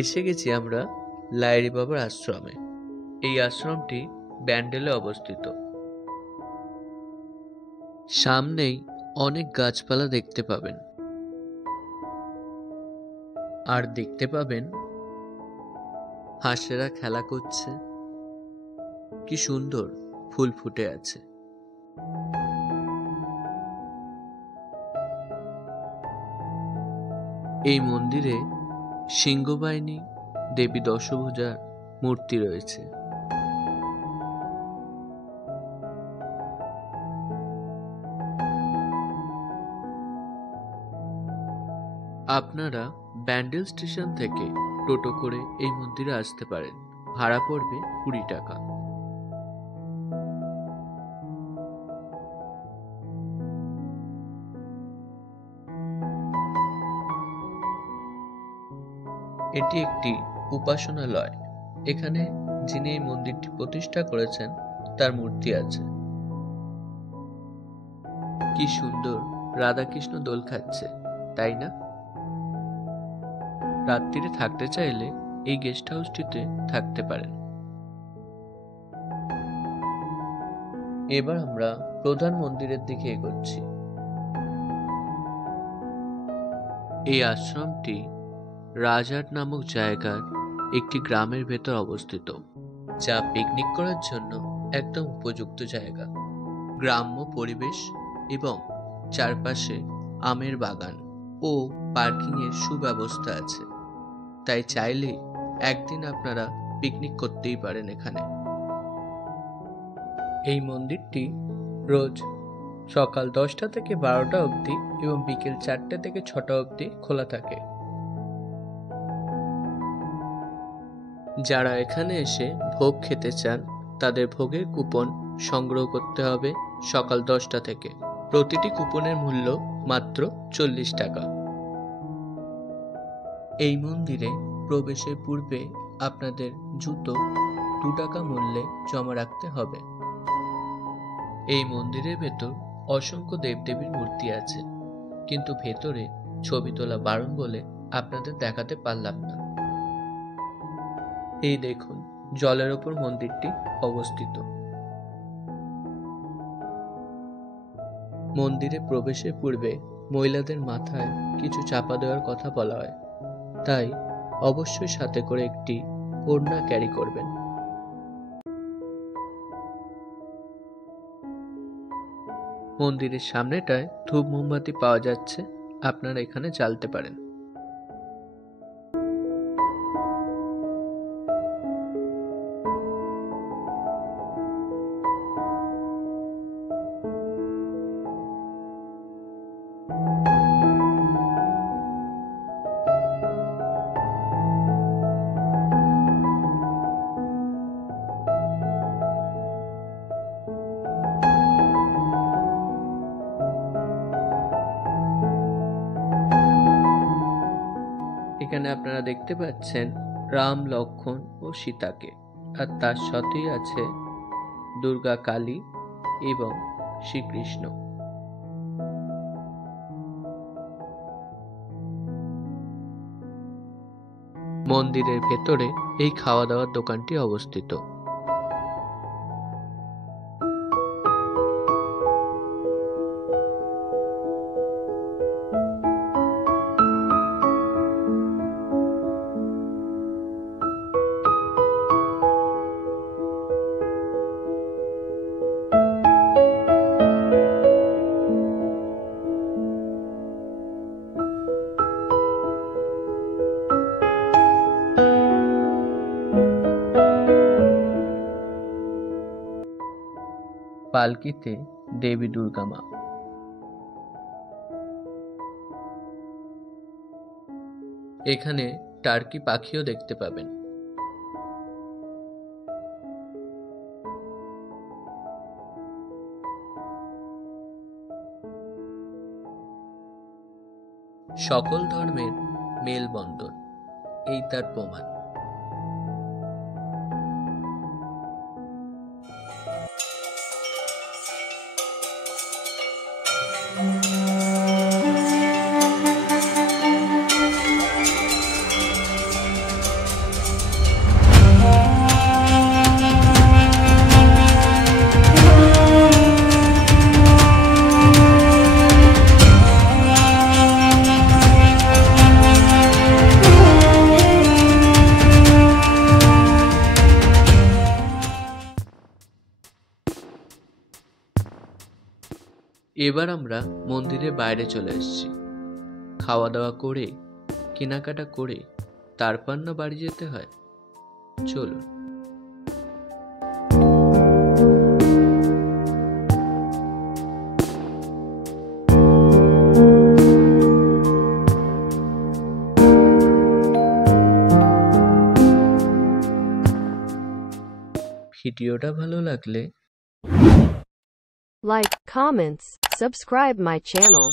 এসে গেছি আমরা লাইরি বাবার আশ্রমে। এই আশ্রমটি ব্যান্ডেলে অবস্থিত। সামনেই অনেক গাছপালা দেখতে পাবেন, আর দেখতে পাবেন হাঁসেরা খেলা করছে। কি সুন্দর ফুল ফুটে আছে। এই মন্দিরে সিংহবাহিনী দেবী দশভুজার মূর্তি রয়েছে। আপনারা ব্যান্ডেল স্টেশন থেকে টোটো করে এই মন্দিরে আসতে পারেন। ভাড়া পড়বে 20 টাকা। এটি একটি উপাসনালয়। এখানে যিনি এই মন্দিরটি প্রতিষ্ঠা করেছেন তার মূর্তি আছে। কি সুন্দর রাধাকৃষ্ণ দোল খাচ্ছে, তাই না? রাত্রিরে থাকতে চাইলে এই গেস্ট হাউসটিতে থাকতে পারেন। এবার আমরা প্রধান মন্দিরের দিকে এগোচ্ছি। এই আশ্রমটি রাজহাট নামক জায়গার একটি গ্রামের ভেতর অবস্থিত, যা পিকনিক করার জন্য একদম উপযুক্ত জায়গা। গ্রাম্য পরিবেশ এবং চারপাশে আমের বাগান ও পার্কিং এর সুব্যবস্থা আছে, তাই চাইলে একদিন আপনারা পিকনিক করতেই পারেন এখানে। এই মন্দিরটি রোজ সকাল 10টা থেকে 12টা অবধি এবং বিকেল 4টে থেকে 6টা অবধি খোলা থাকে। যারা এখানে এসে ভোগ খেতে চান তাদের ভোগের কুপন সংগ্রহ করতে হবে সকাল 10টা থেকে। প্রতিটি কুপনের মূল্য মাত্র 40 টাকা। এই মন্দিরে প্রবেশের পূর্বে আপনাদের জুতো 2 টাকা মূল্যে জমা রাখতে হবে। এই মন্দিরের ভেতর অসংখ্য দেবদেবীর মূর্তি আছে, কিন্তু ভেতরে ছবি তোলা বারণ বলে আপনাদের দেখাতে পারলাম না। এই দেখুন, জলের ওপর মন্দিরটি অবস্থিত। মন্দিরে প্রবেশের পূর্বে মহিলাদের মাথায় কিছু চাপা দেওয়ার কথা বলা হয়, তাই অবশ্যই সাথে করে একটি ওড়না ক্যারি করবেন। মন্দিরের সামনেটায় ধূপ মোমবাতি পাওয়া যাচ্ছে, আপনারা এখানে জ্বালতে পারেন। এখানে আপনারা দেখতে পাচ্ছেন রাম, লক্ষ্মণ ও সীতাকে, আর তার সাথেই আছে দুর্গা, কালী এবং শ্রীকৃষ্ণ। মন্দিরের ভেতরে এই খাওয়া দাওয়ার দোকানটি অবস্থিত। পালকিতে দেবী দুর্গা মা। এখানে টার্কি পাখিও দেখতে পাবেন। সকল ধর্মের মেলবন্ধন, এই তার প্রমাণ। এবার আমরা মন্দিরের বাইরে চলে এসেছি। খাওয়া দাওয়া করে কেনাকাটা করে তারপর না বাড়ি যেতে হয়। চলুন। ভিডিওটা ভালো লাগলে like, comments, subscribe my channel.